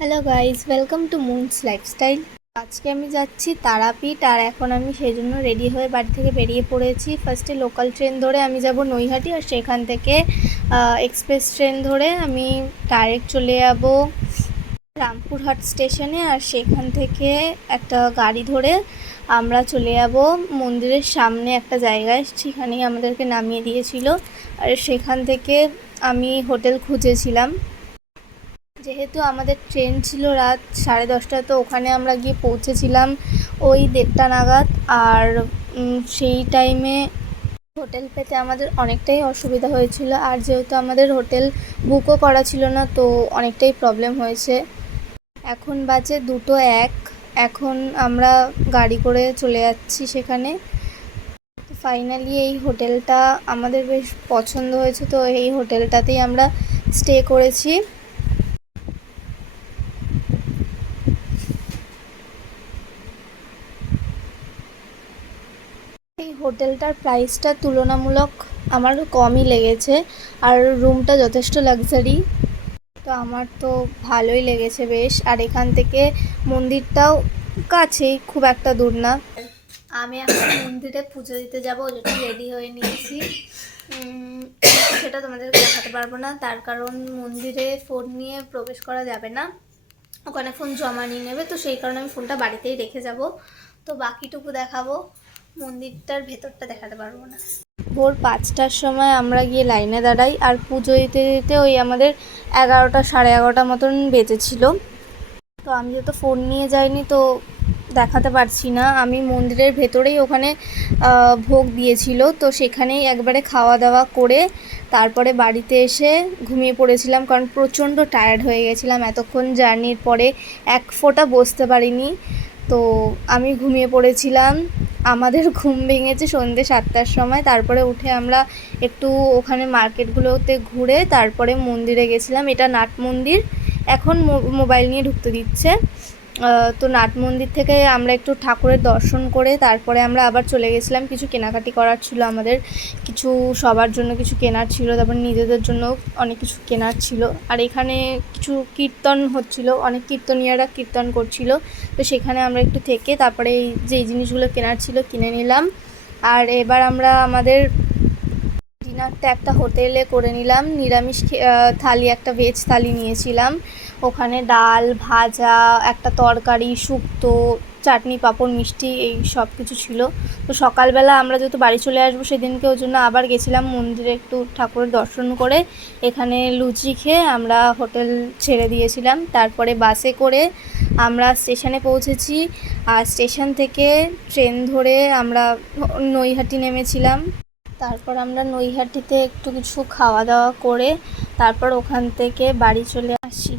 Hello guys, welcome to moons lifestyle. আজকে আমি যাচ্ছি তারাপীঠ, আর এখন আমি সেই জন্য রেডি হয়ে বাড়ি থেকে বেরিয়ে পড়েছি। ফার্স্টে লোকাল ট্রেন ধরে আমি যাব নৈহাটি, আর সেখান থেকে এক্সপ্রেস ট্রেন ধরে আমি ডাইরেক্ট চলে যাব রামপুরহাট স্টেশনে। আর সেখান থেকে একটা গাড়ি ধরে আমরা চলে যাব মন্দিরের সামনে একটা জায়গায়, সেখানেই আমাদেরকে নামিয়ে দিয়েছিল। আর সেখান থেকে আমি হোটেল খুঁজেছিলাম, যেহেতু আমাদের ট্রেন ছিল রাত 10:30, তো ওখানে আমরা গিয়ে পৌঁছেছিলাম ওই 1:30 নাগাদ। আর সেই টাইমে হোটেল পেতে আমাদের অনেকটাই অসুবিধা হয়েছিল, আর যেহেতু আমাদের হোটেল বুকও করা ছিল না, তো অনেকটাই প্রবলেম হয়েছে। এখন বাজে 2:01, এখন আমরা গাড়ি করে চলে যাচ্ছি সেখানে। তো ফাইনালি এই হোটেলটা আমাদের বেশ পছন্দ হয়েছে, তো এই হোটেলটাতেই আমরা স্টে করেছি। এই হোটেলটার প্রাইসটা তুলনামূলক আমার কমই লেগেছে, আর রুমটা যথেষ্ট লাক্সারি, তো আমার তো ভালোই লেগেছে বেশ। আর এখান থেকে মন্দিরটাও কাছেই, খুব একটা দূর না। আমি এখন মন্দিরে পুজো দিতে যাবো, ওই জন্য রেডি হয়ে নিয়েছি। সেটা তোমাদেরকে দেখাতে পারবো না, তার কারণ মন্দিরে ফোন নিয়ে প্রবেশ করা যাবে না, ওখানে ফোন জমা নিয়ে নেবে, তো সেই কারণে আমি ফোনটা বাড়িতেই রেখে যাব। তো বাকিটুকু দেখাবো, মন্দিরটার ভেতরটা দেখাতে পারবো না। ভোর 5টার সময় আমরা গিয়ে লাইনে দাঁড়াই, আর পুজো দিতে দিতে ওই আমাদের 11টা 11:30 মতন বেজেছিল। তো আমি যেহেতু ফোন নিয়ে যাইনি, তো দেখাতে পারছি না। আমি মন্দিরের ভেতরেই ওখানে ভোগ দিয়েছিল, তো সেখানেই একবারে খাওয়া দাওয়া করে তারপরে বাড়িতে এসে ঘুমিয়ে পড়েছিলাম, কারণ প্রচণ্ড টায়ার্ড হয়ে গেছিলাম। এতক্ষণ জার্নির পরে এক ফোঁটা বসতে পারিনি, তো আমি ঘুমিয়ে পড়েছিলাম। আমাদের ঘুম ভেঙেছে সন্ধ্যে 7টার সময়। তারপরে উঠে আমরা একটু ওখানে মার্কেটগুলোতে ঘুরে তারপরে মন্দিরে গেছিলাম। এটা নাট মন্দির, এখন মোবাইল নিয়ে ঢুকতে দিচ্ছে। তো নাট মন্দির থেকে আমরা একটু ঠাকুরের দর্শন করে তারপরে আমরা আবার চলে গেছিলাম। কিছু কেনাকাটি করার ছিল আমাদের, কিছু সবার জন্য কিছু কেনার ছিল, তারপর নিজেদের জন্য অনেক কিছু কেনার ছিল। আর এখানে কিছু কীর্তন হচ্ছিল, অনেক কীর্তনীয়রা কীর্তন করছিল, তো সেখানে আমরা একটু থেকে তারপরে এই যেই জিনিসগুলো কেনার ছিল কিনে নিলাম। আর এবার আমরা আমাদের ডিনারটা একটা হোটেলে করে নিলাম, নিরামিষ থালি, একটা ভেজ থালি নিয়েছিলাম। ওখানে ডাল, ভাজা, একটা তরকারি, শুক্তো, চাটনি, পাঁপড়, মিষ্টি, এই সব কিছু ছিল। তো সকালবেলা আমরা যেহেতু বাড়ি চলে আসবো সেদিনকে, ওই জন্য আবার গেছিলাম মন্দিরে একটু ঠাকুরের দর্শন করে। এখানে লুচি খেয়ে আমরা হোটেল ছেড়ে দিয়েছিলাম। তারপরে বাসে করে আমরা স্টেশনে পৌঁছেছি, আর স্টেশন থেকে ট্রেন ধরে আমরা নৈহাটি নেমেছিলাম। তারপর আমরা নৈহাটিতে একটু কিছু খাওয়া দাওয়া করে তারপর ওখান থেকে বাড়ি চলে আসি।